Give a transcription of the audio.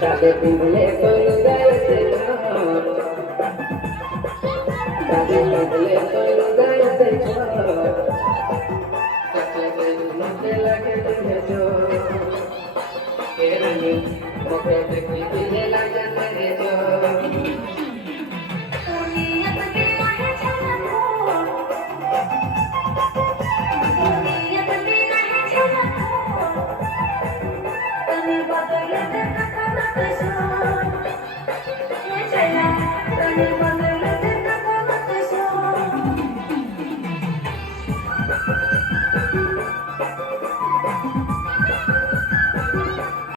তাকে পিছলে কোন গাইতে তাকে পিছলে কোন গাইতে তাকে মতে লাগে দেখো কেরানি ওকে দেখি দিলে লাগে দেখো Thank you.